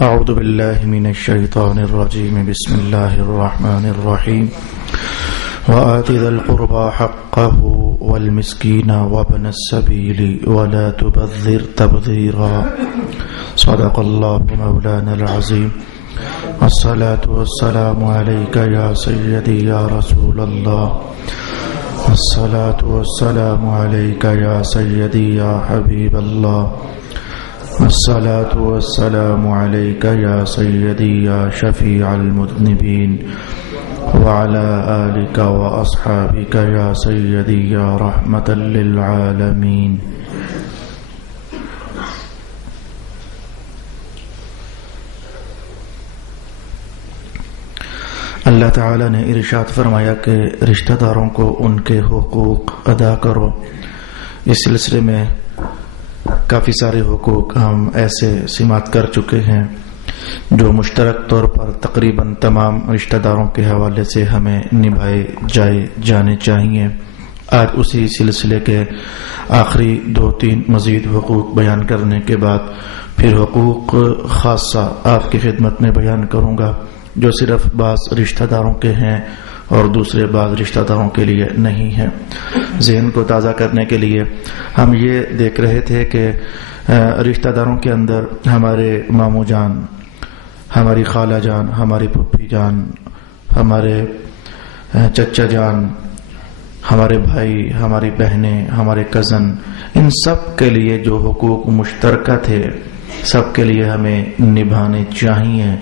اعوذ باللہ من الشیطان الرجیم بسم اللہ الرحمن الرحیم وآت ذا القربى حقه والمسكين وابن السبيل ولا تبذر تبذيرا صدق الله مولانا العظيم الصلاة والسلام عليك يا سيدي يا رسول الله الصلاة والسلام عليك يا سيدي يا حبيب الله الصلاة والسلام عليك يا سيدي يا شفيع المذنبين وعلى آلك وأصحابك يا سيدي يا رحمة للعالمين. اللہ تعالی نے ارشاد فرمایا کہ رشتہ داروں کو ان کے حقوق ادا کرو. اس سلسلے میں کافی سارے حقوق ہم ایسے سماعت کر چکے ہیں جو مشترک طور پر تقریباً تمام رشتہ داروں کے حوالے سے ہمیں نبھائے جانے چاہیے. آج اسی سلسلے کے آخری 2-3 مزید حقوق بیان کرنے کے بعد پھر حقوق خاصہ آپ کی خدمت میں بیان کروں گا جو صرف بعض رشتہ داروں کے ہیں اور دوسرے بعض رشتہ داروں کے لیے نہیں ہیں. ذہن کو تازہ کرنے کے لیے ہم یہ دیکھ رہے تھے کہ رشتہ داروں کے اندر ہمارے ماموں جان، ہماری خالہ جان، ہماری پھپھی جان، ہمارے چچا جان، ہمارے بھائی، ہماری بہنیں، ہمارے کزن، ان سب کے لیے جو حقوق مشترکہ تھے سب کے لیے ہمیں نبھانے چاہیے.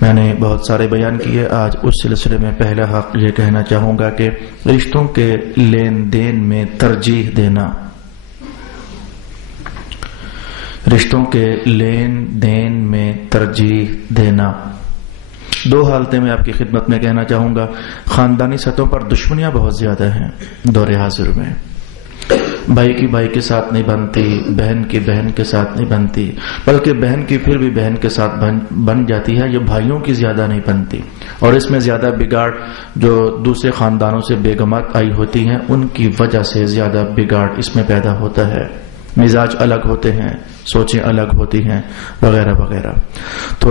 میں نے بہت سارے بیان کیے. آج اس سلسلے میں پہلا حق یہ کہنا چاہوں گا کہ رشتوں کے لین دین میں ترجیح دینا. رشتوں کے لین دین میں ترجیح دینا. 2 حالتیں میں آپ کی خدمت میں کہنا چاہوں گا. خاندانی سطحوں پر دشمنیاں بہت زیادہ ہیں دور حاضر میں. بھائی کی بھائی کے ساتھ نہیں بنتی، بہن کی بہن کے ساتھ نہیں بنتی، بلکہ بہن کی پھر بھی بہن کے ساتھ بن جاتی ہے. یہ بھائیوں کی زیادہ نہیں بنتی. اور اس میں زیادہ بگاڑ جو دوسرے خاندانوں سے بیگمات آئی ہوتی ہیں ان کی وجہ سے زیادہ بگاڑ اس میں پیدا ہوتا ہے. مزاج الگ ہوتے ہیں، سوچیں الگ ہوتی ہیں، وغیرہ وغیرہ. تو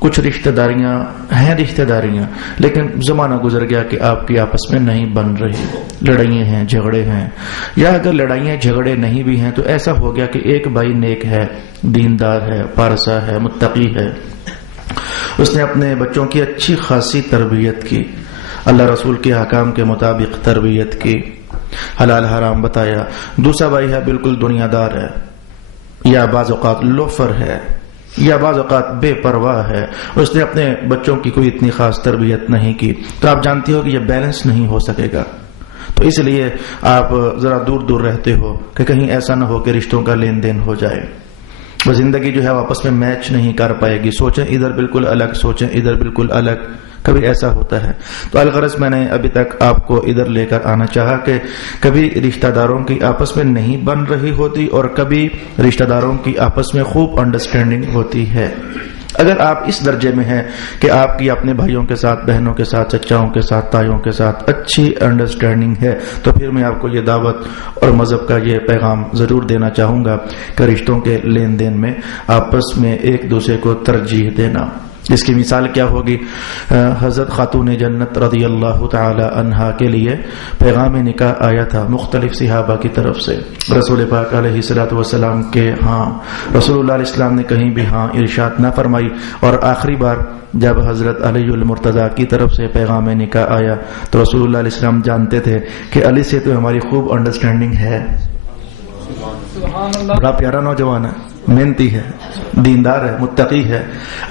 کچھ رشتہ داریاں ہیں رشتہ داریاں لیکن زمانہ گزر گیا کہ آپ کی آپس میں نہیں بن رہی. لڑائیاں ہیں، جھگڑے ہیں. یا اگر لڑائیاں جھگڑے نہیں بھی ہیں تو ایسا ہو گیا کہ ایک بھائی نیک ہے، دیندار ہے، پارسا ہے، متقی ہے، اس نے اپنے بچوں کی اچھی خاصی تربیت کی، اللہ رسول کے احکام کے مطابق تربیت کی، حلال حرام بتایا. دوسرا بھائی ہے بالکل دنیا دار ہے، یا بعض اوقات لوفر ہے، یا بعض اوقات بے پرواہ ہے، اس نے اپنے بچوں کی کوئی اتنی خاص تربیت نہیں کی. تو آپ جانتے ہو کہ یہ بیلنس نہیں ہو سکے گا. تو اس لیے آپ ذرا دور دور رہتے ہو کہ کہیں ایسا نہ ہو کہ رشتوں کا لین دین ہو جائے. وہ زندگی جو ہے آپس میں میچ نہیں کر پائے گی. سوچیں ادھر بالکل الگ، سوچیں ادھر بالکل الگ، کبھی ایسا ہوتا ہے. تو الغرض میں نے ابھی تک آپ کو ادھر لے کر آنا چاہا کہ کبھی رشتہ داروں کی آپس میں نہیں بن رہی ہوتی اور کبھی رشتہ داروں کی آپس میں خوب انڈرسٹینڈنگ ہوتی ہے. اگر آپ اس درجے میں ہیں کہ آپ کی اپنے بھائیوں کے ساتھ، بہنوں کے ساتھ، چچاؤں کے ساتھ، تائیوں کے ساتھ اچھی انڈرسٹینڈنگ ہے تو پھر میں آپ کو یہ دعوت اور مذہب کا یہ پیغام ضرور دینا چاہوں گا کہ رشتوں کے لین دین میں آپس میں ایک دوسرے کو ترجیح دینا. اس کی مثال کیا ہوگی؟ حضرت خاتون جنت رضی اللہ تعالی عنہا کے لیے پیغام نکاح آیا تھا مختلف صحابہ کی طرف سے. رسول پاک علیہ الصلوۃ والسلام کے ہاں رسول اللہ علیہ السلام نے کہیں بھی ہاں ارشاد نہ فرمائی. اور آخری بار جب حضرت علی المرتضیٰ کی طرف سے پیغام نکاح آیا تو رسول اللہ علیہ السلام جانتے تھے کہ علی سے تو ہماری خوب انڈرسٹینڈنگ ہے. بڑا پیارا نوجوان ہے، محنتی ہے، دیندار ہے، متقی ہے،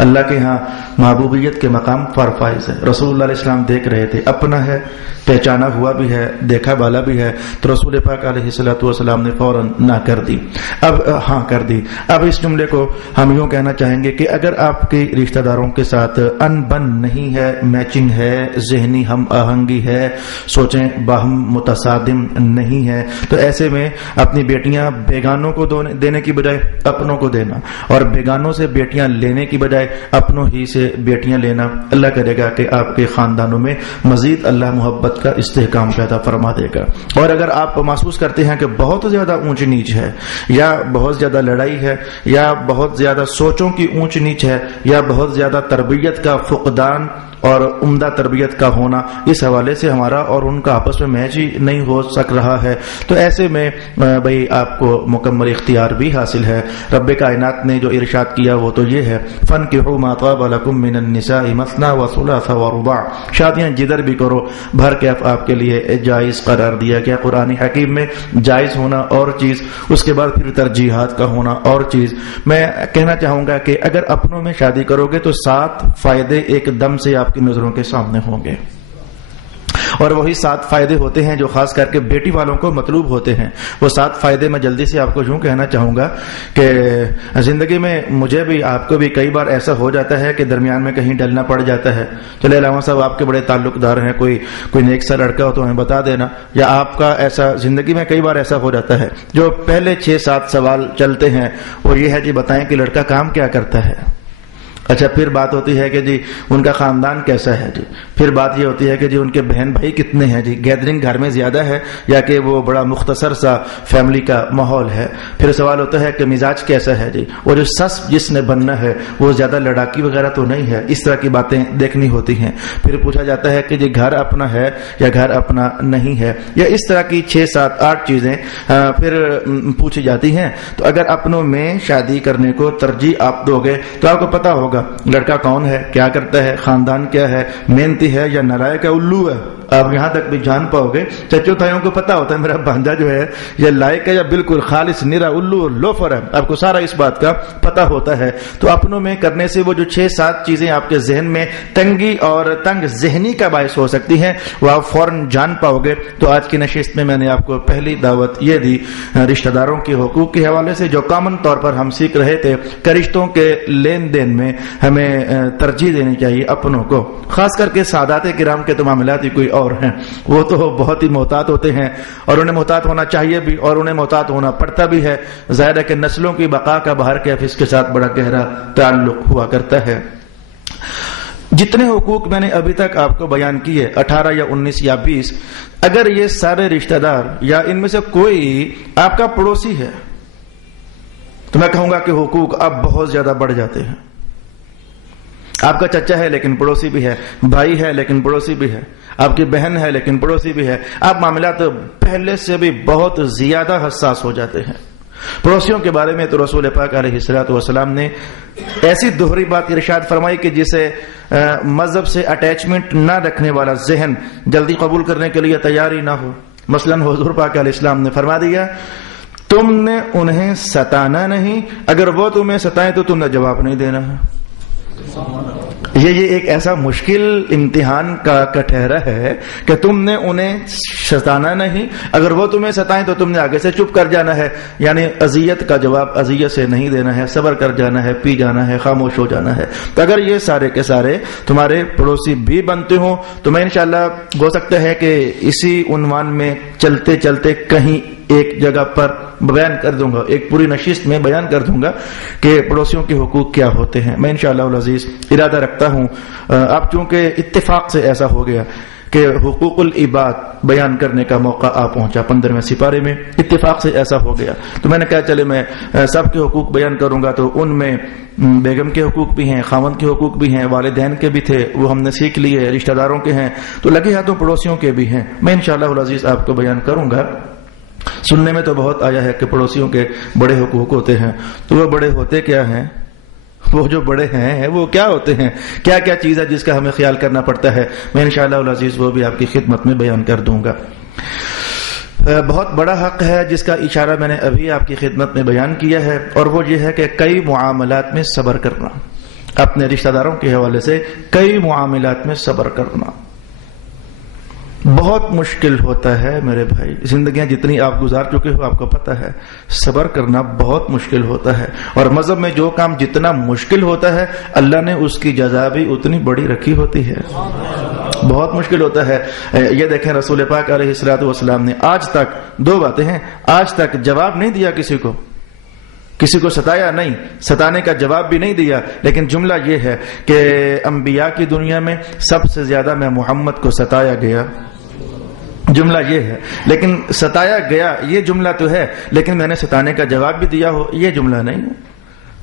اللہ کے ہاں محبوبیت کے مقام پر فائز ہے. رسول اللہ علیہ السلام دیکھ رہے تھے، اپنا ہے، پہچانا ہوا بھی ہے، دیکھا بالا بھی ہے. تو رسول پاک علیہ الصلوۃ والسلام نے فوراً نہ کر دی، اب ہاں کر دی. اب اس جملے کو ہم یوں کہنا چاہیں گے کہ اگر آپ کے رشتہ داروں کے ساتھ ان بن نہیں ہے، میچنگ ہے، ذہنی ہم آہنگی ہے، سوچیں باہم متصادم نہیں ہے، تو ایسے میں اپنی بیٹیاں بیگانوں کو دینے کی بجائے اپنوں کو دینا، اور بیگانوں سے بیٹیاں لینے کی بجائے اپنوں ہی سے بیٹیاں لینا، اللہ کرے گا کہ آپ کے خاندانوں میں مزید اللہ محبت کا استحکام پیدا فرما دے گا۔ اور اگر آپ محسوس کرتے ہیں کہ بہت زیادہ اونچ نیچ ہے، یا بہت زیادہ لڑائی ہے، یا بہت زیادہ سوچوں کی اونچ نیچ ہے، یا بہت زیادہ تربیت کا فقدان اور عمدہ تربیت کا ہونا، اس حوالے سے ہمارا اور ان کا آپس میں میچ ہی نہیں ہو سک رہا ہے، تو ایسے میں بھئی آپ کو مکمل اختیار بھی حاصل ہے۔ رب کائنات نے جو ارشاد کیا وہ تو یہ ہے، فَانْكِحُوا مَا طَابَ لَكُم مِّنَ النِّسَاءِ مَثْنَىٰ وَثُلَاثَ وَرُبَاعَ، شادیاں جدھر بھی کرو، بھر کے آپ کے لیے جائز قرار دیا گیا۔ قرآن حکیم میں جائز ہونا اور چیز، اس کے بعد پھر ترجیحات کا ہونا اور چیز۔ میں کہنا چاہوں گا کہ اگر اپنوں میں شادی کرو گے تو 7 فائدے ایک دم سے آپ کی نظروں کے سامنے ہوں گے، اور وہی 7 فائدے ہوتے ہیں جو خاص کر کے بیٹی والوں کو مطلوب ہوتے ہیں۔ وہ 7 فائدے میں جلدی سے آپ کو یوں کہنا چاہوں گا کہ زندگی میں مجھے بھی آپ کو بھی کئی بار ایسا ہو جاتا ہے کہ درمیان میں کہیں ڈلنا پڑ جاتا ہے۔ چلے علامہ صاحب آپ کے بڑے تعلق دار ہیں، کوئی نیک سا لڑکا ہو تو ہمیں بتا دینا، یا آپ کا ایسا زندگی میں کئی بار ایسا ہو جاتا ہے۔ جو پہلے 6-7 سوال چلتے ہیں وہ یہ ہے جی بتائیں کہ لڑکا کام کیا کرتا ہے، اچھا پھر بات ہوتی ہے کہ جی ان کا خاندان کیسا ہے، جی پھر بات یہ ہوتی ہے کہ جی ان کے بہن بھائی کتنے ہیں، جی گیدرنگ گھر میں زیادہ ہے یا کہ وہ بڑا مختصر سا فیملی کا ماحول ہے۔ پھر سوال ہوتا ہے کہ مزاج کیسا ہے، جی وہ جو سس جس نے بننا ہے وہ زیادہ لڑاکی وغیرہ تو نہیں ہے، اس طرح کی باتیں دیکھنی ہوتی ہیں۔ پھر پوچھا جاتا ہے کہ جی گھر اپنا ہے یا گھر اپنا نہیں ہے، یا اس طرح کی 6-7-8 چیزیں پھر پوچھی جاتی ہیں۔ تو اگر اپنوں میں شادی کرنے کو ترجیح آپ دو گے تو آپ کو پتا ہوگا لڑکا کون ہے، کیا کرتا ہے، خاندان کیا ہے، محنتی ہے یا نالائق ہے، الو ہے۔ آپ یہاں تک بھی جان پاؤ گے، چچو تھائیوں کو پتا ہوتا ہے میرا بھانجا جو ہے یہ لائق ہے یا بالکل خالص نرا الو لوفر ہے، آپ کو سارا اس بات کا پتا ہوتا ہے۔ تو اپنوں میں کرنے سے وہ جو 6-7 چیزیں آپ کے ذہن میں تنگی اور تنگ ذہنی کا باعث ہو سکتی ہیں وہ آپ فوراً جان پاؤ گے۔ تو آج کی نشست میں نے آپ کو پہلی دعوت یہ دی رشتہ داروں کے حقوق کے حوالے سے، جو کامن طور پر ہم سیکھ رہے تھے کہ رشتوں کے لین دین میں ہمیں ترجیح دینی چاہیے اپنوں کو، خاص کر کے سادات کرام کے تو معاملات ہی کوئی اور ہیں، وہ تو بہت ہی محتاط ہوتے ہیں اور انہیں محتاط ہونا چاہیے بھی اور انہیں محتاط ہونا پڑتا بھی ہے۔ ظاہر ہے کہ نسلوں کی بقا کا باہر کے اس کے ساتھ بڑا گہرا تعلق ہوا کرتا ہے۔ جتنے حقوق میں نے ابھی تک آپ کو بیان کیے 18 یا 19 یا 20، اگر یہ سارے رشتہ دار یا ان میں سے کوئی آپ کا پڑوسی ہے تو میں کہوں گا کہ حقوق اب بہت زیادہ بڑھ جاتے ہیں۔ آپ کا چچا ہے لیکن پڑوسی بھی ہے، بھائی ہے لیکن پڑوسی بھی ہے، آپ کی بہن ہے لیکن پڑوسی بھی ہے۔ آپ معاملات پہلے سے بھی بہت زیادہ حساس ہو جاتے ہیں۔ پڑوسیوں کے بارے میں تو رسول پاک علیہ الصلوۃ والسلام نے ایسی دوہری بات ارشاد فرمائی کہ جسے مذہب سے اٹیچمنٹ نہ رکھنے والا ذہن جلدی قبول کرنے کے لیے تیار ہی نہ ہو۔ مثلا حضور پاک علیہ السلام نے فرما دیا تم نے انہیں ستانا نہیں، اگر وہ تمہیں ستائیں تو تم نے جواب نہیں دینا ہے۔ یہ ایک ایسا مشکل امتحان کا ٹھہرا ہے کہ تم نے انہیں ستانا نہیں، اگر وہ تمہیں ستائیں تو تم نے آگے سے چپ کر جانا ہے، یعنی اذیت کا جواب اذیت سے نہیں دینا ہے، صبر کر جانا ہے، پی جانا ہے، خاموش ہو جانا ہے۔ تو اگر یہ سارے کے سارے تمہارے پڑوسی بھی بنتے ہوں تو میں انشاءاللہ ہو سکتا ہے کہ اسی عنوان میں چلتے چلتے کہیں ایک جگہ پر بیان کر دوں گا، ایک پوری نشست میں بیان کر دوں گا کہ پڑوسیوں کے حقوق کیا ہوتے ہیں۔ میں انشاءاللہ العزیز ارادہ رکھتا ہوں، اب چونکہ اتفاق سے ایسا ہو گیا کہ حقوق العباد بیان کرنے کا موقع آ پہنچا 15ویں سپارے میں، اتفاق سے ایسا ہو گیا تو میں نے کہا چلے میں سب کے حقوق بیان کروں گا۔ تو ان میں بیگم کے حقوق بھی ہیں، خاوند کے حقوق بھی ہیں، والدین کے بھی تھے وہ ہم نے سیکھ لیے، رشتہ داروں کے ہیں، تو لگے ہاتھوں پڑوسیوں کے بھی ہیں۔ میں انشاءاللہ العزیز آپ کو بیان کروں گا۔ سننے میں تو بہت آیا ہے کہ پڑوسیوں کے بڑے حقوق ہوتے ہیں، تو وہ بڑے ہوتے کیا ہیں؟ وہ جو بڑے ہیں وہ کیا ہوتے ہیں؟ کیا کیا چیز ہے جس کا ہمیں خیال کرنا پڑتا ہے؟ میں انشاءاللہ العزیز وہ بھی آپ کی خدمت میں بیان کر دوں گا۔ بہت بڑا حق ہے جس کا اشارہ میں نے ابھی آپ کی خدمت میں بیان کیا ہے، اور وہ یہ ہے کہ کئی معاملات میں صبر کرنا، اپنے رشتہ داروں کے حوالے سے کئی معاملات میں صبر کرنا بہت مشکل ہوتا ہے میرے بھائی۔ زندگیاں جتنی آپ گزار چکے ہو آپ کو پتہ ہے، صبر کرنا بہت مشکل ہوتا ہے، اور مذہب میں جو کام جتنا مشکل ہوتا ہے اللہ نے اس کی جزا بھی اتنی بڑی رکھی ہوتی ہے۔ بہت مشکل ہوتا ہے۔ یہ دیکھیں رسول پاک علیہ الصلوۃ والسلام نے آج تک 2 باتیں ہیں، آج تک جواب نہیں دیا کسی کو، کسی کو ستایا نہیں، ستانے کا جواب بھی نہیں دیا، لیکن جملہ یہ ہے کہ انبیاء کی دنیا میں سب سے زیادہ میں محمد کو ستایا گیا، جملہ یہ ہے۔ لیکن ستایا گیا یہ جملہ تو ہے، لیکن میں نے ستانے کا جواب بھی دیا ہو یہ جملہ نہیں ہے۔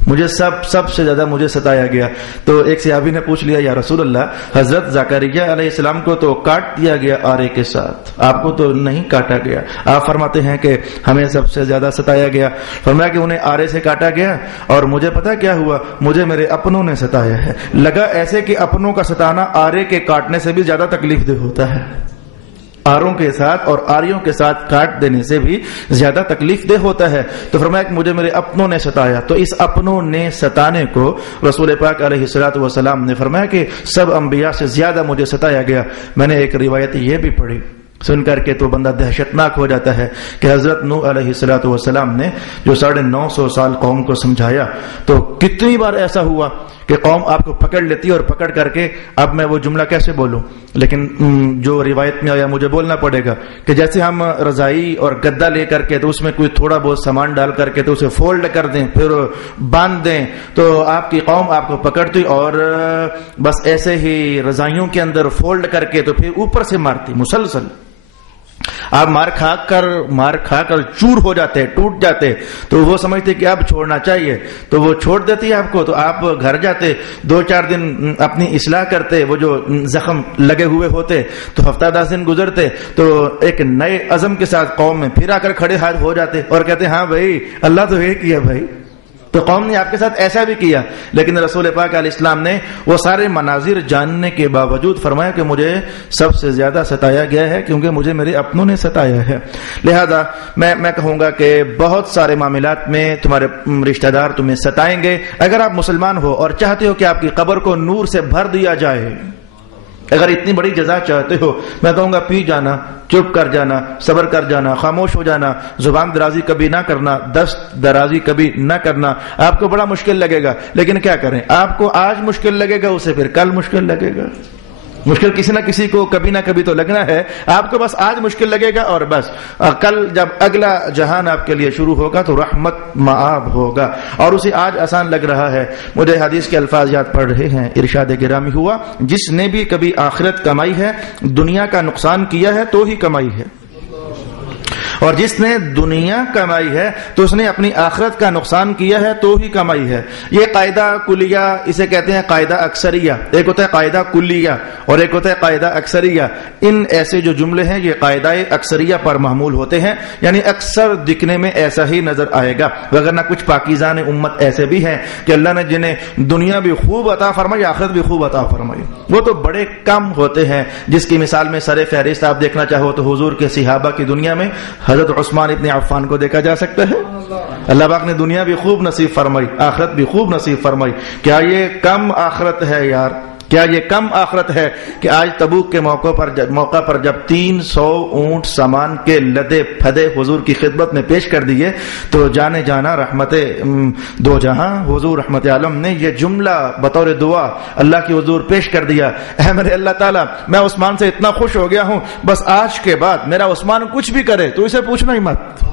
مجھے سب سے زیادہ مجھے ستایا گیا۔ تو ایک صحابی نے پوچھ لیا، یا رسول اللہ، حضرت زکریا علیہ السلام کو تو کاٹ دیا گیا آرے کے ساتھ، آپ کو تو نہیں کاٹا گیا۔ آپ فرماتے ہیں کہ ہمیں سب سے زیادہ ستایا گیا۔ فرمایا کہ انہیں آرے سے کاٹا گیا، اور مجھے پتا کیا ہوا، مجھے میرے اپنوں نے ستایا ہے۔ لگا ایسے کہ اپنوں کا ستانا آرے کے کاٹنے سے بھی زیادہ تکلیف دہ ہوتا ہے، آروں کے ساتھ اور آریوں کے ساتھ کاٹ دینے سے بھی زیادہ تکلیف دہ ہوتا ہے۔ تو فرمایا کہ مجھے میرے اپنوں نے ستایا۔ تو اس اپنوں نے ستانے کو رسول پاک علیہ الصلوۃ والسلام نے فرمایا کہ سب انبیاء سے زیادہ مجھے ستایا گیا۔ میں نے ایک روایت یہ بھی پڑھی، سن کر کے تو بندہ دہشتناک ہو جاتا ہے، کہ حضرت نوح علیہ الصلوۃ والسلام نے جو 950 سال قوم کو سمجھایا، تو کتنی بار ایسا ہوا کہ قوم آپ کو پکڑ لیتی اور پکڑ کر کے اب میں وہ جملہ کیسے بولوں، لیکن جو روایت میں آیا مجھے بولنا پڑے گا کہ جیسے ہم رضائی اور گدا لے کر کے تو اس میں کوئی تھوڑا بہت سامان ڈال کر کے تو اسے فولڈ کر دیں پھر باندھ دیں، تو آپ کی قوم آپ کو پکڑتی اور بس ایسے ہی رضائیوں کے اندر فولڈ کر کے تو پھر اوپر سے مارتی مسلسل، آپ مار کھا کر چور ہو جاتے، ٹوٹ جاتے، تو وہ سمجھتے کہ اب چھوڑنا چاہیے، تو وہ چھوڑ دیتی ہے آپ کو، تو آپ گھر جاتے 2-4 دن اپنی اصلاح کرتے، وہ جو زخم لگے ہوئے ہوتے، تو ہفتہ 10 دن گزرتے، تو ایک نئے عزم کے ساتھ قوم میں پھر آ کر کھڑے ہو جاتے اور کہتے ہاں بھائی اللہ تو ایک ہی ہے بھائی۔ تو قوم نے آپ کے ساتھ ایسا بھی کیا، لیکن رسول پاک علیہ السلام نے وہ سارے مناظر جاننے کے باوجود فرمایا کہ مجھے سب سے زیادہ ستایا گیا ہے، کیونکہ مجھے میرے اپنوں نے ستایا ہے۔ لہذا میں کہوں گا کہ بہت سارے معاملات میں تمہارے رشتہ دار تمہیں ستائیں گے۔ اگر آپ مسلمان ہو اور چاہتے ہو کہ آپ کی قبر کو نور سے بھر دیا جائے، اگر اتنی بڑی جزا چاہتے ہو، میں کہوں گا پی جانا، چپ کر جانا، صبر کر جانا، خاموش ہو جانا، زبان درازی کبھی نہ کرنا، دست درازی کبھی نہ کرنا۔ آپ کو بڑا مشکل لگے گا، لیکن کیا کریں، آپ کو آج مشکل لگے گا، اسے پھر کل مشکل لگے گا۔ مشکل کسی نہ کسی کو کبھی نہ کبھی تو لگنا ہے، آپ کو بس آج مشکل لگے گا، اور بس کل جب اگلا جہان آپ کے لیے شروع ہوگا تو رحمت معاب ہوگا، اور اسے آج آسان لگ رہا ہے۔ مجھے حدیث کے الفاظ یاد پڑ رہے ہیں، ارشاد گرامی ہوا، جس نے بھی کبھی آخرت کمائی ہے دنیا کا نقصان کیا ہے تو ہی کمائی ہے، اور جس نے دنیا کمائی ہے تو اس نے اپنی آخرت کا نقصان کیا ہے تو ہی کمائی ہے۔ یہ قاعدہ کلیہ اسے کہتے ہیں قاعدہ اکثریہ، ایک ہوتا ہے قاعدہ کلیہ اور ایک ہوتا ہے قاعدہ اکثریہ۔ ان ایسے جو جملے ہیں یہ قاعدہ اکثریہ پر محمول ہوتے ہیں، یعنی اکثر دکھنے میں ایسا ہی نظر آئے گا، وگرنہ کچھ پاکیزان امت ایسے بھی ہیں کہ اللہ نے جنہیں دنیا بھی خوب عطا فرمائی آخرت بھی خوب عطا فرمائی، وہ تو بڑے کم ہوتے ہیں، جس کی مثال میں سر فہرست آپ دیکھنا چاہو تو حضور کے صحابہ کی دنیا میں حضرت عثمان ابن عفان کو دیکھا جا سکتا ہے۔ اللہ پاک نے دنیا بھی خوب نصیب فرمائی، آخرت بھی خوب نصیب فرمائی۔ کیا یہ کم آخرت ہے یار؟ کیا یہ کم آخرت ہے کہ آج تبوک کے موقع پر جب 300 اونٹ سامان کے لدے پھدے حضور کی خدمت میں پیش کر دیے تو جانے جانا رحمت دو جہاں حضور رحمت عالم نے یہ جملہ بطور دعا اللہ کی حضور پیش کر دیا، اے میرے اللہ تعالیٰ میں عثمان سے اتنا خوش ہو گیا ہوں، بس آج کے بعد میرا عثمان کچھ بھی کرے تو اسے پوچھنا ہی مت۔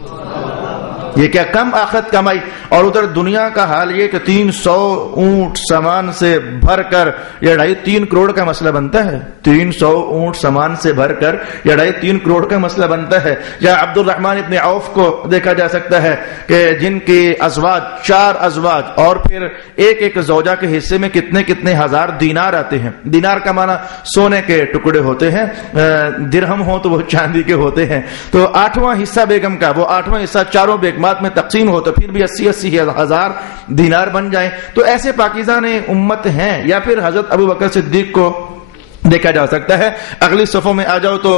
یہ کیا کم آخرت کمائی، اور ادھر دنیا کا حال یہ کہ 300 اونٹ سامان سے بھر کر یہ 2.5-3 کروڑ کا مسئلہ بنتا ہے، 300 اونٹ سامان سے بھر کر یہ 2.5-3 کروڑ کا مسئلہ بنتا ہے۔ یا عبد الرحمن ابن عوف کو دیکھا جا سکتا ہے کہ جن کے ازواج 4 ازواج اور پھر ایک ایک زوجہ کے حصے میں کتنے ہزار دینار آتے ہیں۔ دینار کا معنی سونے کے ٹکڑے ہوتے ہیں، درہم ہو تو وہ چاندی کے ہوتے ہیں۔ تو 8واں حصہ بیگم کا، وہ 8واں حصہ چاروں بیگمات میں تقسیم ہو تو پھر بھی 80 ہزار دینار بن جائیں۔ تو ایسے پاکیزان امت ہیں۔ یا پھر حضرت ابو بکر صدیق کو دیکھا جا سکتا ہے۔ اگلی صفوں میں آ جاؤ تو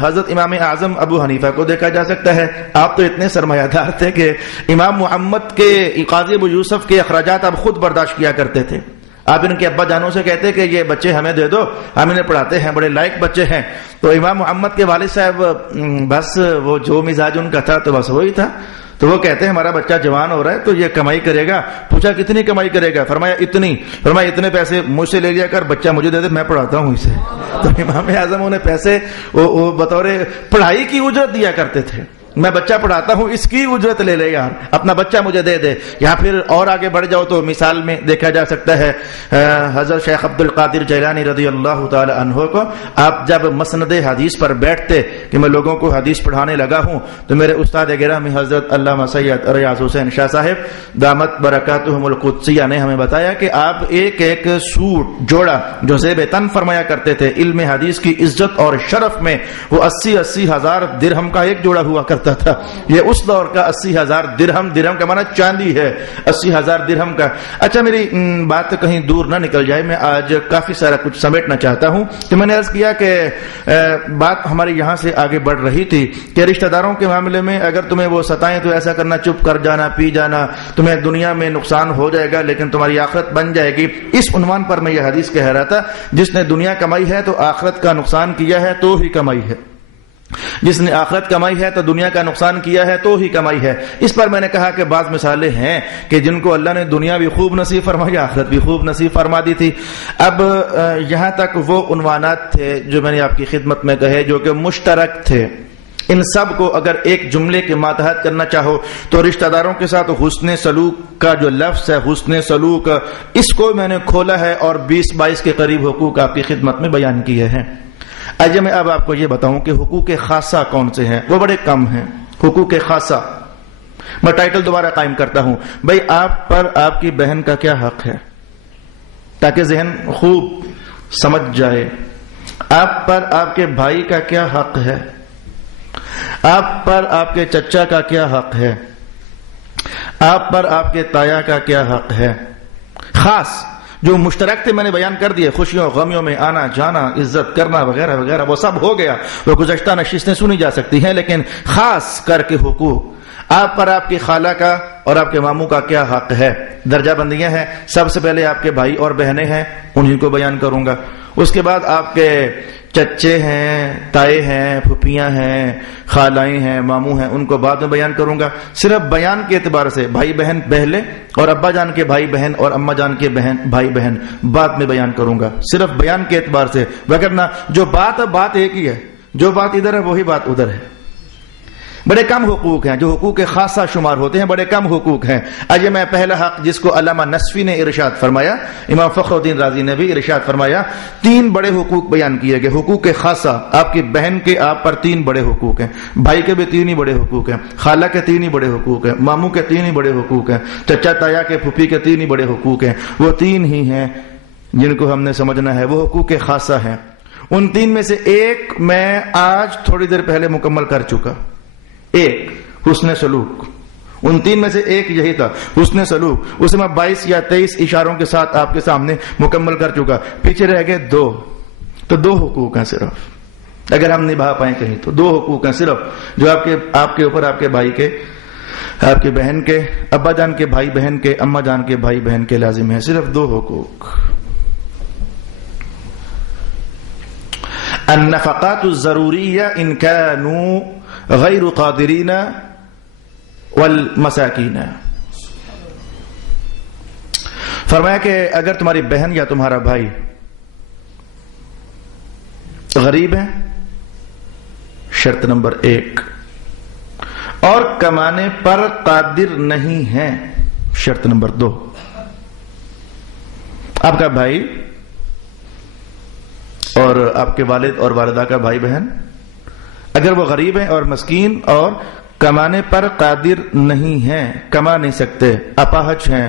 حضرت امام اعظم ابو حنیفہ کو دیکھا جا سکتا ہے۔ آپ تو اتنے سرمایہ دار تھے کہ امام محمد کے قاضی ابو یوسف کے اخراجات آپ خود برداشت کیا کرتے تھے۔ آپ ان کے ابا جانوں سے کہتے کہ یہ بچے ہمیں دے دو، ہم انہیں پڑھاتے ہیں، بڑے لائق بچے ہیں۔ تو امام محمد کے والد صاحب بس وہ جو مزاج ان کا تھا تو بس وہی تھا۔ تو وہ کہتے ہیں ہمارا بچہ جوان ہو رہا ہے تو یہ کمائی کرے گا۔ پوچھا کتنی کمائی کرے گا؟ فرمایا اتنی۔ فرمایا اتنے پیسے مجھ سے لے لیا کر، بچہ مجھے دے دے، میں پڑھاتا ہوں اسے۔ تو امام اعظم انہیں پیسے بطور پڑھائی کی اجرت دیا کرتے تھے۔ میں بچہ پڑھاتا ہوں اس کی اجرت لے لے یار، اپنا بچہ مجھے دے دے. یا پھر اور آگے بڑھ جاؤ تو مثال میں دیکھا جا سکتا ہے حضرت شیخ عبد القادر جیلانی رضی اللہ تعالی عنہ کو، آپ جب مسند حدیث پر بیٹھتے کہ میں لوگوں کو حدیث پڑھانے لگا ہوں، تو میرے استاد گرامی حضرت علامہ سید ریاض حسین شاہ صاحب دامت برکاتہم القدسیہ نے ہمیں بتایا کہ آپ ایک ایک سوٹ جوڑا جو زیب تن فرمایا کرتے تھے علم حدیث کی عزت اور شرف میں، وہ 80 ہزار درہم کا ایک جوڑا ہوا کرتا تھا. یہ اس دور کا 80,000 درہم، درہم کا معنی چاندی ہے، 80,000 درہم کا. اچھا میری بات کہیں دور نہ نکل جائے، میں آج کافی سارا کچھ سمیٹنا چاہتا ہوں. کہ میں نے عرض کیا کہ بات ہماری یہاں سے آگے بڑھ رہی تھی کہ رشتہ داروں کے معاملے میں اگر تمہیں وہ ستائیں تو ایسا کرنا، چپ کر جانا، پی جانا، تمہیں دنیا میں نقصان ہو جائے گا لیکن تمہاری آخرت بن جائے گی. اس عنوان پر میں یہ حدیث کہہ رہا تھا، جس نے دنیا کمائی ہے تو آخرت کا نقصان کیا ہے تو ہی کمائی ہے، جس نے آخرت کمائی ہے تو دنیا کا نقصان کیا ہے تو ہی کمائی ہے. اس پر میں نے کہا کہ بعض مثالیں ہیں کہ جن کو اللہ نے دنیا بھی خوب نصیب فرمائی، آخرت بھی خوب نصیب فرما دی تھی. اب یہاں تک وہ عنوانات تھے جو میں نے آپ کی خدمت میں کہے جو کہ مشترک تھے. ان سب کو اگر ایک جملے کے ماتحت کرنا چاہو تو رشتہ داروں کے ساتھ حسن سلوک کا جو لفظ ہے، حسن سلوک، اس کو میں نے کھولا ہے اور 20-22 کے قریب حقوق آپ کی خدمت میں بیان کیے ہیں. آئیے میں اب آپ کو یہ بتاؤں کہ حقوق خاصہ کون سے ہیں. وہ بڑے کم ہیں. حقوق خاصہ، میں ٹائٹل دوبارہ قائم کرتا ہوں، بھئی آپ پر آپ کی بہن کا کیا حق ہے، تاکہ ذہن خوب سمجھ جائے. آپ پر آپ کے بھائی کا کیا حق ہے، آپ پر آپ کے چچا کا کیا حق ہے، آپ پر آپ کے تایا کا کیا حق ہے. خاص جو مشترک تھے میں نے بیان کر دیے، خوشیوں غمیوں میں آنا جانا، عزت کرنا وغیرہ وغیرہ، وہ سب ہو گیا، وہ گزشتہ نشستیں سنی جا سکتی ہیں. لیکن خاص کر کے حقوق، آپ پر آپ کی خالہ کا اور آپ کے ماموں کا کیا حق ہے. درجہ بندیاں ہیں. سب سے پہلے آپ کے بھائی اور بہنیں ہیں، انہیں کو بیان کروں گا. اس کے بعد آپ کے چچے ہیں، تائے ہیں، پھپھیاں ہیں، خالائیں ہیں، ماموں ہیں، ان کو بعد میں بیان کروں گا. صرف بیان کے اعتبار سے بھائی بہن پہلے اور ابا جان کے بھائی بہن اور اما جان کے بھائی بہن بعد میں بیان کروں گا، صرف بیان کے اعتبار سے. وگرنہ جو بات ایک ہی ہے، جو بات ادھر ہے وہی بات ادھر ہے. بڑے کم حقوق ہیں جو حقوق خاصہ شمار ہوتے ہیں، بڑے کم حقوق ہیں. آئیے میں پہلا حق جس کو علامہ نصفی نے ارشاد فرمایا، امام فخر الدین رازی نے بھی ارشاد فرمایا، 3 بڑے حقوق بیان کیے گئے. حقوق خاصہ، آپ کی بہن کے آپ پر 3 بڑے حقوق ہیں، بھائی کے بھی 3 ہی بڑے حقوق ہیں، خالہ کے 3 ہی بڑے حقوق ہیں، ماموں کے 3 ہی بڑے حقوق ہیں، چچا تایا کے پھوپھی کے 3 ہی بڑے حقوق ہیں. وہ 3 ہی ہیں جن کو ہم نے سمجھنا ہے، وہ حقوق خاصہ ہیں. ان 3 میں سے ایک میں آج تھوڑی دیر پہلے مکمل کر چکا. ایک حسن سلوک، ان 3 میں سے ایک یہی تھا، حسن سلوک. اسے میں 22 یا 23 اشاروں کے ساتھ آپ کے سامنے مکمل کر چکا. پیچھے رہ گئے 2. تو 2 حقوق ہیں صرف، اگر ہم نبھا پائیں کہیں تو 2 حقوق ہیں صرف جو آپ کے اوپر آپ کے بھائی کے، آپ کی بہن کے، ابا جان کے بھائی بہن کے، اما جان کے بھائی بہن کے لازم ہے. صرف 2 حقوق. النفقات الضروریہ ان کانوا غیر قادرین والمساکین. فرمایا کہ اگر تمہاری بہن یا تمہارا بھائی غریب ہے، شرط نمبر 1، اور کمانے پر قادر نہیں ہے، شرط نمبر 2. آپ کا بھائی اور آپ کے والد اور والدہ کا بھائی بہن اگر وہ غریب ہیں اور مسکین اور کمانے پر قادر نہیں ہیں، کما نہیں سکتے، اپاہج ہیں،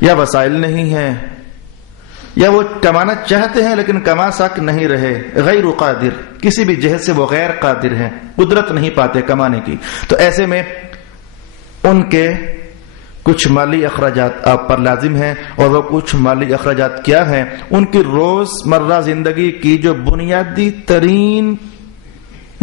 یا وسائل نہیں ہیں، یا وہ کمانا چاہتے ہیں لیکن کما سک نہیں رہے، غیر قادر، کسی بھی جہت سے وہ غیر قادر ہیں، قدرت نہیں پاتے کمانے کی، تو ایسے میں ان کے کچھ مالی اخراجات آپ پر لازم ہیں. اور وہ کچھ مالی اخراجات کیا ہیں؟ ان کی روز مرہ زندگی کی جو بنیادی ترین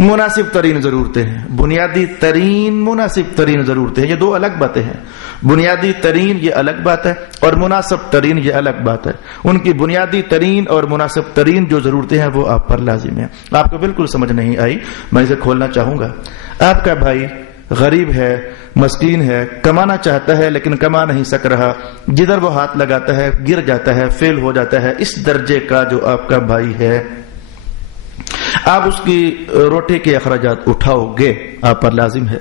مناسب ترین ضرورتیں ہیں، بنیادی ترین مناسب ترین ضرورتیں ہیں. یہ 2 الگ باتیں ہیں. بنیادی ترین یہ الگ بات ہے اور مناسب ترین یہ الگ بات ہے. ان کی بنیادی ترین اور مناسب ترین جو ضرورتیں ہیں وہ آپ پر لازم ہیں. آپ کو بالکل سمجھ نہیں آئی، میں اسے کھولنا چاہوں گا. آپ کا بھائی غریب ہے، مسکین ہے، کمانا چاہتا ہے لیکن کما نہیں سک رہا، جدھر وہ ہاتھ لگاتا ہے گر جاتا ہے، فیل ہو جاتا ہے. اس درجے کا جو آپ کا بھائی ہے، آپ اس کی روٹی کے اخراجات اٹھاؤ گے، آپ پر لازم ہے.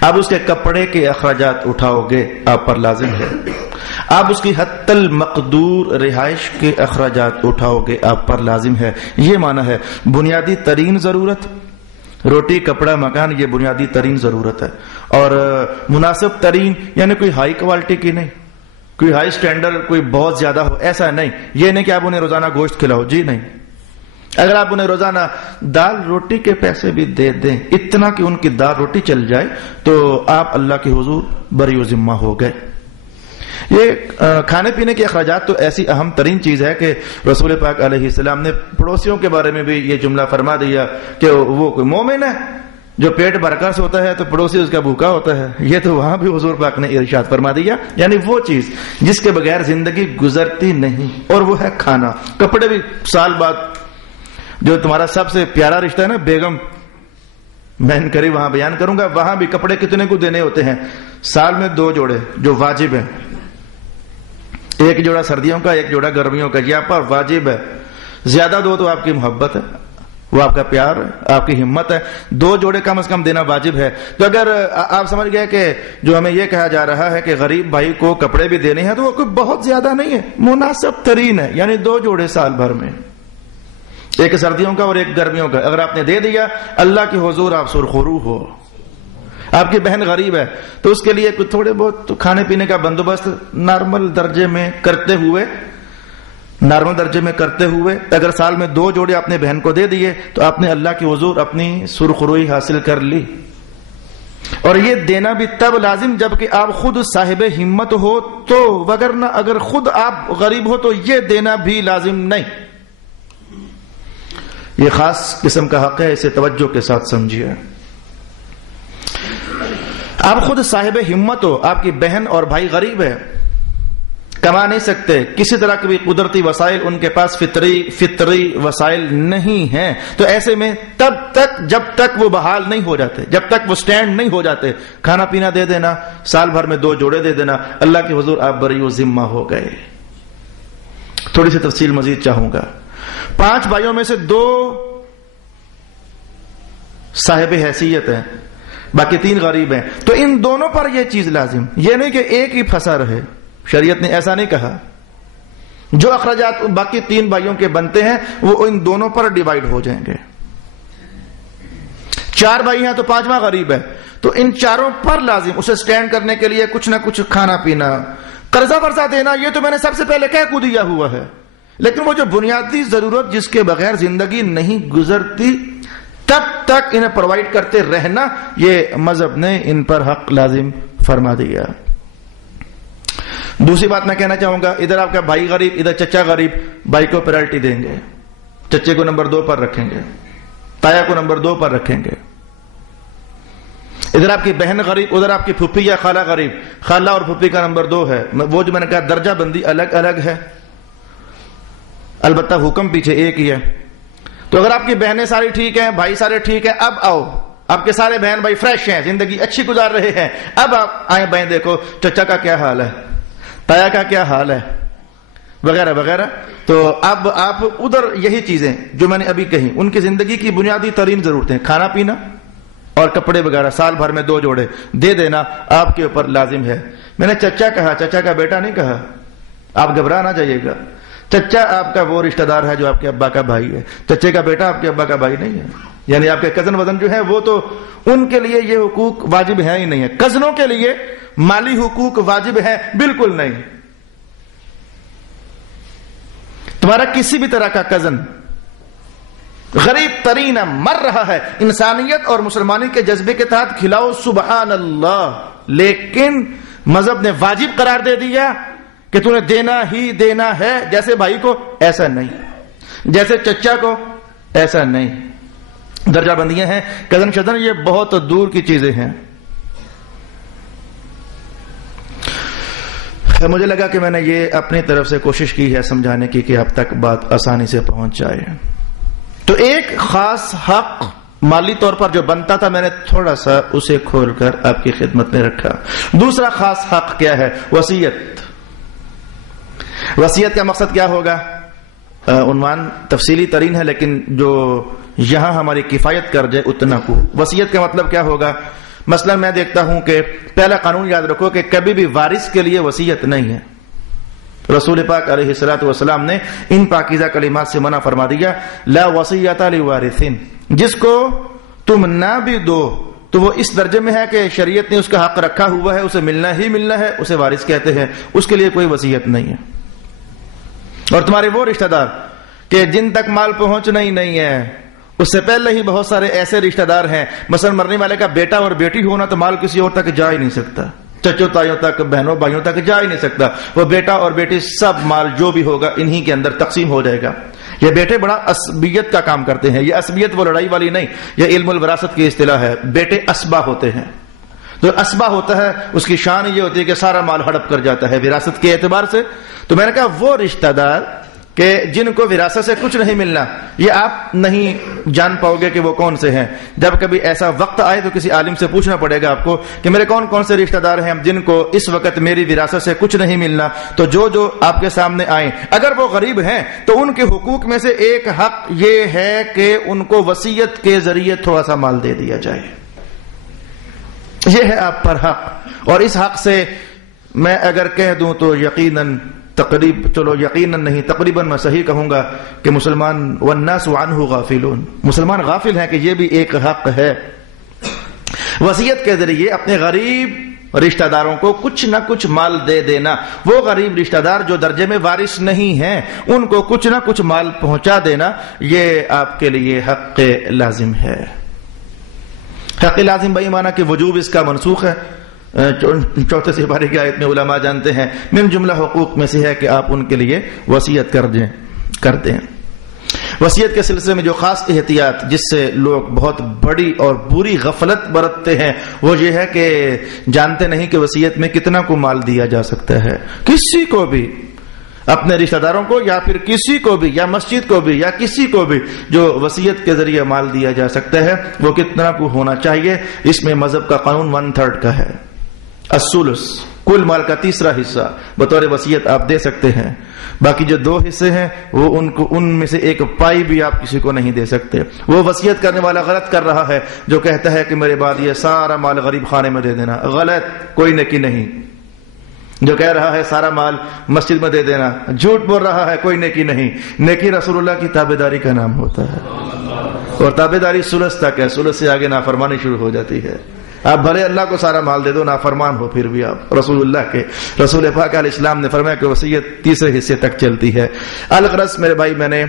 آپ اس کے کپڑے کے اخراجات اٹھاؤ گے، آپ پر لازم ہے. آپ اس کی حتی المقدور رہائش کے اخراجات اٹھاؤ گے، آپ پر لازم ہے. یہ معنی ہے بنیادی ترین ضرورت روٹی، کپڑا، مکان، یہ بنیادی ترین ضرورت ہے. اور مناسب ترین یعنی کوئی ہائی کوالٹی کی نہیں، کوئی ہائی سٹینڈرڈ، کوئی بہت زیادہ ہو، ایسا نہیں. یہ نہیں کہ آپ انہیں روزانہ گوشت کھلاؤ، جی نہیں. اگر آپ انہیں روزانہ دال روٹی کے پیسے بھی دے دیں، اتنا کہ ان کی دال روٹی چل جائے، تو آپ اللہ کے حضور بری و ذمہ ہو گئے. یہ کھانے پینے کے اخراجات تو ایسی اہم ترین چیز ہے کہ رسول پاک علیہ السلام نے پڑوسیوں کے بارے میں بھی یہ جملہ فرما دیا کہ وہ کوئی مومن ہے جو پیٹ بھر کر سوتا ہے تو پڑوسی اس کا بھوکا ہوتا ہے. یہ تو وہاں بھی حضور پاک نے ارشاد فرما دیا. یعنی وہ چیز جس کے بغیر زندگی گزرتی نہیں، اور وہ ہے کھانا. کپڑے بھی سال بعد، جو تمہارا سب سے پیارا رشتہ ہے نا بیگم، میں ان قریب وہاں بیان کروں گا، وہاں بھی کپڑے کتنے کو دینے ہوتے ہیں؟ سال میں 2 جوڑے جو واجب ہیں، ایک جوڑا سردیوں کا، ایک جوڑا گرمیوں کا. یہ آپ پر واجب ہے. زیادہ دو تو آپ کی محبت ہے، وہ آپ کا پیار ہے، آپ کی ہمت ہے. 2 جوڑے کم از کم دینا واجب ہے. تو اگر آپ سمجھ گئے کہ جو ہمیں یہ کہا جا رہا ہے کہ غریب بھائی کو کپڑے بھی دینے ہیں، تو وہ کوئی بہت زیادہ نہیں ہے، مناسب ترین ہے. یعنی 2 جوڑے سال بھر میں، ایک سردیوں کا اور ایک گرمیوں کا. اگر آپ نے دے دیا، اللہ کے حضور آپ سرخرو ہو. آپ کی بہن غریب ہے تو اس کے لیے کچھ تھوڑے بہت کھانے پینے کا بندوبست نارمل درجے میں کرتے ہوئے اگر سال میں 2 جوڑے اپنے بہن کو دے دیے، تو آپ نے اللہ کے حضور اپنی سرخروئی حاصل کر لی. اور یہ دینا بھی تب لازم جبکہ آپ خود صاحب ہمت ہو تو، وگرنہ اگر خود آپ غریب ہو تو یہ دینا بھی لازم نہیں. یہ خاص قسم کا حق ہے، اسے توجہ کے ساتھ سمجھیے. آپ خود صاحب ہمت ہو، آپ کی بہن اور بھائی غریب ہے، کما نہیں سکتے، کسی طرح کے بھی قدرتی وسائل ان کے پاس فطری وسائل نہیں ہیں، تو ایسے میں جب تک وہ بحال نہیں ہو جاتے، جب تک وہ سٹینڈ نہیں ہو جاتے، کھانا پینا دے دینا، سال بھر میں 2 جوڑے دے دینا. اللہ کے حضور آپ بری و ذمہ ہو گئے. تھوڑی سی تفصیل مزید چاہوں گا. 5 بھائیوں میں سے 2 صاحب حیثیت ہیں، باقی 3 غریب ہیں. تو ان دونوں پر یہ چیز لازم، یہ نہیں کہ ایک ہی پھنسا رہے. شریعت نے ایسا نہیں کہا. جو اخراجات باقی 3 بھائیوں کے بنتے ہیں وہ ان دونوں پر ڈیوائیڈ ہو جائیں گے. 4 بھائی ہیں تو 5واں غریب ہے، تو ان 4 پر لازم اسے سٹینڈ کرنے کے لیے کچھ نہ کچھ کھانا پینا، قرضہ ورضہ دینا. یہ تو میں نے سب سے پہلے کہہ کو دیا ہوا ہے. لیکن وہ جو بنیادی ضرورت جس کے بغیر زندگی نہیں گزرتی، تب تک انہیں پرووائڈ کرتے رہنا، یہ مذہب نے ان پر حق لازم فرما دیا. دوسری بات میں کہنا چاہوں گا، ادھر آپ کا بھائی غریب، ادھر چچا غریب، بھائی کو پرائرٹی دیں گے، چچے کو نمبر 2 پر رکھیں گے، تایا کو نمبر 2 پر رکھیں گے. ادھر آپ کی بہن غریب، ادھر آپ کی پھپھی یا خالہ غریب، خالہ اور پھپھی کا نمبر 2 ہے. وہ جو میں نے کہا درجہ بندی الگ الگ ہے، البتہ حکم پیچھے ایک ہی ہے. تو اگر آپ کی بہنیں ساری ٹھیک ہیں، بھائی سارے ٹھیک ہیں، اب آؤ، آپ کے سارے بہن بھائی فریش ہیں، زندگی اچھی گزار رہے ہیں، اب آپ آئیں بہن دیکھو چچا کا کیا حال ہے، تایا کا کیا حال ہے، وغیرہ وغیرہ. تو اب آپ ادھر یہی چیزیں جو میں نے ابھی کہی، ان کی زندگی کی بنیادی ترین ضرورتیں کھانا پینا اور کپڑے وغیرہ، سال بھر میں 2 جوڑے دے دینا آپ کے اوپر لازم ہے. میں نے چچا کہا، چچا کا بیٹا نہیں کہا، آپ گھبرا نہ جائیے گا. چچا آپ کا وہ رشتہ دار ہے جو آپ کے ابا کا بھائی ہے، چچے کا بیٹا آپ کے ابا کا بھائی نہیں ہے. یعنی آپ کے کزن وزن جو ہے وہ تو ان کے لیے یہ حقوق واجب ہے ہی نہیں ہے. کزنوں کے لیے مالی حقوق واجب ہے بالکل نہیں. تمہارا کسی بھی طرح کا کزن غریب ترین مر رہا ہے، انسانیت اور مسلمانی کے جذبے کے تحت کھلاؤ، سبحان اللہ. لیکن مذہب نے واجب قرار دے دیا کہ تمہیں دینا ہی دینا ہے. جیسے بھائی کو ایسا نہیں، جیسے چچا کو ایسا نہیں. درجہ بندیاں ہیں، کزن شدن یہ بہت دور کی چیزیں ہیں. مجھے لگا کہ میں نے یہ اپنی طرف سے کوشش کی ہے سمجھانے کی کہ اب تک بات آسانی سے پہنچ جائے. تو ایک خاص حق مالی طور پر جو بنتا تھا، میں نے تھوڑا سا اسے کھول کر آپ کی خدمت میں رکھا. دوسرا خاص حق کیا ہے؟ وصیت. وصیت کا مقصد کیا ہوگا؟ عنوان تفصیلی ترین ہے، لیکن جو یہاں ہماری کفایت کر جائے اتنا کو. وصیت کا مطلب کیا ہوگا؟ مثلا میں دیکھتا ہوں کہ پہلا قانون یاد رکھو کہ کبھی بھی وارث کے لیے وصیت نہیں ہے. رسول پاک علیہ الصلوۃ والسلام نے ان پاکیزہ کلمات سے منع فرما دیا، لا وصیۃ لوارث، جس کو تم نہ بھی دو تو وہ اس درجے میں ہے کہ شریعت نے اس کا حق رکھا ہوا ہے، اسے ملنا ہی ملنا ہے، اسے وارث کہتے ہیں، اس کے لیے کوئی وصیت نہیں ہے. اور تمہارے وہ رشتہ دار کہ جن تک مال پہنچنا ہی نہیں ہے، اس سے پہلے ہی بہت سارے ایسے رشتہ دار ہیں، مثلا مرنے والے کا بیٹا اور بیٹی ہونا تو مال کسی اور تک جا ہی نہیں سکتا، چچوں تائیوں تک، بہنوں بھائیوں تک جا ہی نہیں سکتا. وہ بیٹا اور بیٹی سب مال جو بھی ہوگا انہی کے اندر تقسیم ہو جائے گا. یہ بیٹے بڑا عصبیت کا کام کرتے ہیں. یہ عصبیت وہ لڑائی والی نہیں، یہ علم الوراثت کی اصطلاح ہے. بیٹے اسبا ہوتے ہیں. جو اسبا ہوتا ہے اس کی شان یہ ہوتی ہے کہ سارا مال ہڑپ کر جاتا ہے وراثت کے اعتبار سے. تو میں نے کہا وہ رشتہ دار کہ جن کو وراثت سے کچھ نہیں ملنا، یہ آپ نہیں جان پاؤ گے کہ وہ کون سے ہیں. جب کبھی ایسا وقت آئے تو کسی عالم سے پوچھنا پڑے گا آپ کو کہ میرے کون کون سے رشتہ دار ہیں جن کو اس وقت میری وراثت سے کچھ نہیں ملنا. تو جو آپ کے سامنے آئیں، اگر وہ غریب ہیں تو ان کے حقوق میں سے ایک حق یہ ہے کہ ان کو وصیت کے ذریعے تھوڑا سا مال دے دیا جائے. یہ ہے آپ پر حق. اور اس حق سے میں اگر کہہ دوں تو یقیناً نہیں، تقریباً میں صحیح کہوں گا کہ مسلمان والناس عنہ غافلون، مسلمان غافل ہیں کہ یہ بھی ایک حق ہے. وصیت کے ذریعے اپنے غریب رشتہ داروں کو کچھ نہ کچھ مال دے دینا. وہ غریب رشتہ دار جو درجے میں وارث نہیں ہیں ان کو کچھ نہ کچھ مال پہنچا دینا، یہ آپ کے لیے حق لازم ہے. حق لازم بھائی مانا کہ وجوب اس کا منسوخ ہے. 34 سپارے کی آیت میں علماء جانتے ہیں من جملہ حقوق میں سے ہے کہ آپ ان کے لیے وصیت کر دیں. وصیت کے سلسلے میں جو خاص احتیاط جس سے لوگ بہت بڑی اور بری غفلت برتتے ہیں وہ یہ ہے کہ جانتے نہیں کہ وصیت میں کتنا کو مال دیا جا سکتا ہے. کسی کو بھی، اپنے رشتہ داروں کو یا پھر کسی کو بھی، یا مسجد کو بھی، یا کسی کو بھی جو وصیت کے ذریعے مال دیا جا سکتا ہے وہ کتنا کو ہونا چاہیے. اس میں مذہب کا قانون 1/3 کا ہے. الثلث، کل مال کا تیسرا حصہ بطور وصیت آپ دے سکتے ہیں. باقی جو 2 حصے ہیں وہ ان میں سے 1 پائی بھی آپ کسی کو نہیں دے سکتے. وہ وصیت کرنے والا غلط کر رہا ہے جو کہتا ہے کہ میرے بعد یہ سارا مال غریب خانے میں دے دینا. غلط، کوئی نیکی نہیں. جو کہہ رہا ہے سارا مال مسجد میں دے دینا، جھوٹ بول رہا ہے، کوئی نیکی نہیں. نیکی رسول اللہ کی تابعداری کا نام ہوتا ہے، اور تابعداری ثلث تک ہے. ثلث سے آگے نافرمانی شروع ہو جاتی ہے. آپ بھلے اللہ کو سارا مال دے دو، نافرمان ہو پھر بھی آپ رسول اللہ کے. رسول پاک علیہ السلام نے فرمایا کہ وصیت تیسرے حصے تک چلتی ہے. الغرض میرے بھائی، میں نے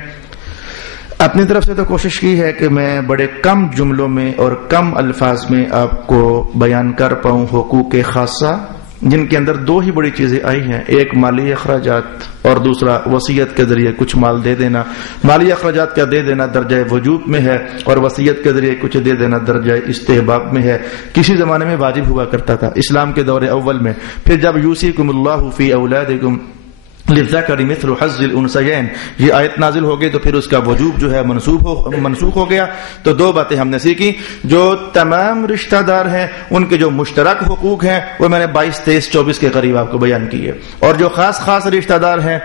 اپنی طرف سے تو کوشش کی ہے کہ میں بڑے کم جملوں میں اور کم الفاظ میں آپ کو بیان کر پاؤں حقوق خاصہ، جن کے اندر 2 ہی بڑی چیزیں آئی ہیں. ایک مالی اخراجات اور دوسرا وصیت کے ذریعے کچھ مال دے دینا. مالی اخراجات کا دے دینا درجہ وجوب میں ہے اور وصیت کے ذریعے کچھ دے دینا درجہ استحباب میں ہے. کسی زمانے میں واجب ہوا کرتا تھا اسلام کے دور اول میں. پھر جب یوصیکم اللہ فی اولادکم للذکر مثل حظ الانثیین یہ آیت نازل ہو گئی تو پھر اس کا وجوب جو ہے منسوخ ہو گیا. تو 2 باتیں ہم نے سیکھی. جو تمام رشتہ دار ہیں ان کے جو مشترک حقوق ہیں وہ میں نے 22, 23, 24 کے قریب آپ کو بیان کیے. اور جو خاص رشتہ دار ہیں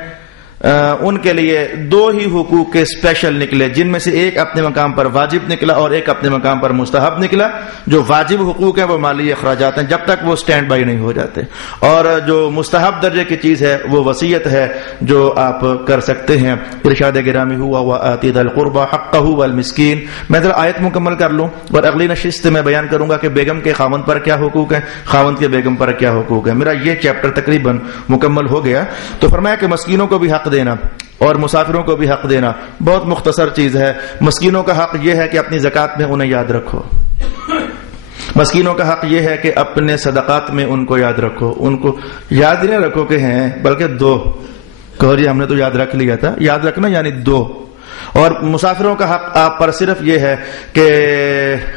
ان کے لیے 2 ہی حقوق کے اسپیشل نکلے، جن میں سے ایک اپنے مقام پر واجب نکلا اور ایک اپنے مقام پر مستحب نکلا. جو واجب حقوق ہیں وہ مالی اخراجات ہیں جب تک وہ سٹینڈ بائی نہیں ہو جاتے، اور جو مستحب درجے کی چیز ہے وہ وصیت ہے جو آپ کر سکتے ہیں. ارشاد گرامی ہوا وآتی ذی القربى حقہ والمسکین. میں ذرا آیت مکمل کر لوں اور اگلی نشست میں بیان کروں گا کہ بیگم کے خاوند پر کیا حقوق ہیں، خاوند کے بیگم پر کیا حقوق ہیں. میرا یہ چیپٹر تقریباً مکمل ہو گیا. تو فرمایا کہ مسکینوں کو بھی حق دینا اور مسافروں کو بھی حق دینا. بہت مختصر چیز ہے. مسکینوں کا حق یہ ہے کہ اپنی زکات میں انہیں یاد رکھو. مسکینوں کا حق یہ ہے کہ اپنے صدقات میں ان کو یاد رکھو. ان کو یاد نہیں رکھو کہ ہیں، بلکہ 2 کہو جی ہم نے تو یاد رکھ لیا تھا. یاد رکھنا یعنی 2. اور مسافروں کا حق آپ پر صرف یہ ہے کہ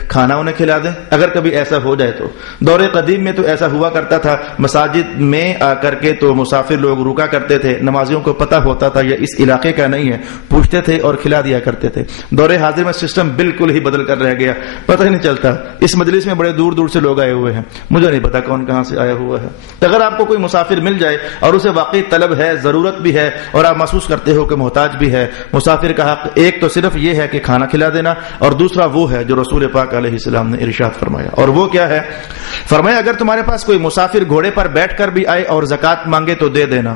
کھانا انہیں کھلا دیں اگر کبھی ایسا ہو جائے تو. دور قدیم میں تو ایسا ہوا کرتا تھا, مساجد میں آ کر کے تو مسافر لوگ رکا کرتے تھے, نمازیوں کو پتہ ہوتا تھا یہ اس علاقے کا نہیں ہے, پوچھتے تھے اور کھلا دیا کرتے تھے. دور حاضر میں سسٹم بالکل ہی بدل کر رہ گیا, پتہ ہی نہیں چلتا. اس مجلس میں بڑے دور دور سے لوگ آئے ہوئے ہیں, مجھے نہیں پتا کون کہاں سے آیا ہوا ہے. اگر آپ کو کوئی مسافر مل جائے اور اسے واقعی طلب ہے, ضرورت بھی ہے, اور آپ محسوس کرتے ہو کہ محتاج بھی ہے, مسافر کا حق ایک تو صرف یہ ہے کہ کھانا کھلا دینا, اور دوسرا وہ ہے جو رسول پاک علیہ السلام نے ارشاد فرمایا. اور وہ کیا ہے؟ فرمایا اگر تمہارے پاس کوئی مسافر گھوڑے پر بیٹھ کر بھی آئے اور زکات مانگے تو دے دینا.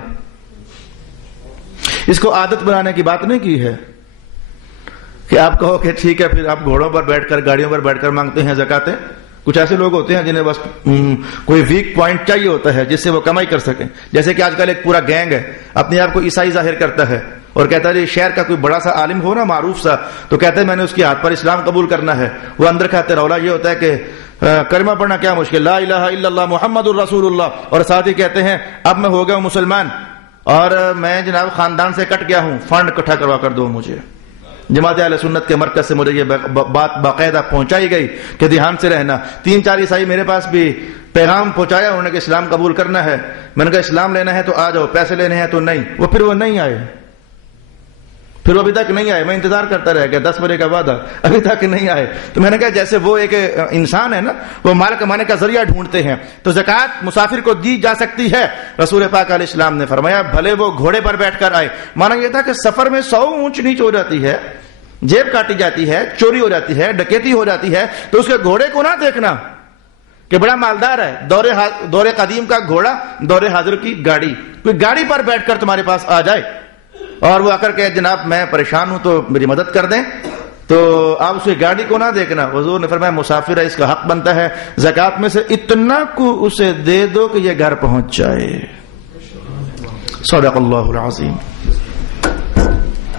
اس کو عادت بنانے کی بات نہیں کی ہے کہ آپ کہو کہ ٹھیک ہے پھر آپ گھوڑوں پر بیٹھ کر, گاڑیوں پر بیٹھ کر مانگتے ہیں زکاتیں. کچھ ایسے لوگ ہوتے ہیں جنہیں بس کوئی ویک پوائنٹ چاہیے ہوتا ہے جس سے وہ کمائی کر سکیں. جیسے کہ آج کل ایک پورا گینگ ہے, اپنے آپ کو عیسائی ظاہر کرتا ہے اور کہتا ہے شہر کا کوئی بڑا سا عالم ہو نا, معروف سا, تو کہتے ہیں میں نے اس کے ہاتھ پر اسلام قبول کرنا ہے. وہ اندر کہتے رولا یہ ہوتا ہے کہ کلمہ پڑھنا کیا مشکل, لا الہ الا اللہ محمد الرسول اللہ, اور ساتھ ہی کہتے ہیں اب میں ہو گیا ہوں مسلمان اور میں جناب خاندان سے کٹ گیا ہوں, فنڈ اکٹھا کروا کر دو مجھے. جماعت اہل سنت کے مرکز سے مجھے یہ بات باقاعدہ پہنچائی گئی کہ دھیان سے رہنا. 3-4 عیسائی میرے پاس بھی پیغام پہنچایا, انہوں نے کہ اسلام قبول کرنا ہے. میں نے کہا اسلام لینا ہے تو آ جاؤ, پیسے لینے ہیں تو نہیں. وہ نہیں آئے, پھر وہ ابھی تک نہیں آئے. میں انتظار کرتا رہ گیا, 10 بجے کا وعدہ, ابھی تک نہیں آئے. تو میں نے کہا جیسے وہ ایک انسان ہے نا, وہ مال کمانے کا ذریعہ ڈھونڈتے ہیں, تو زکات مسافر کو دی جا سکتی ہے. رسول پاک علیہ السلام نے فرمایا بھلے وہ گھوڑے پر بیٹھ کر آئے. مانا یہ تھا کہ سفر میں 100 اونچ نیچ ہو جاتی ہے, جیب کاٹی جاتی ہے, چوری ہو جاتی ہے, ڈکیتی ہو جاتی ہے, تو اس کے گھوڑے کو نہ دیکھنا کہ بڑا مالدار ہے. دور قدیم کا گھوڑا, دور حاضر کی گاڑی. کوئی گاڑی پر بیٹھ کر تمہارے پاس آ جائے اور وہ آ کر کہ جناب میں پریشان ہوں تو میری مدد کر دیں, تو آپ اس کی گاڑی کو نہ دیکھنا. حضور نے فرمایا مسافر ہے, اس کا حق بنتا ہے زکات میں سے اتنا کو اسے دے دو کہ یہ گھر پہنچ جائے. صدق اللہ العظیم.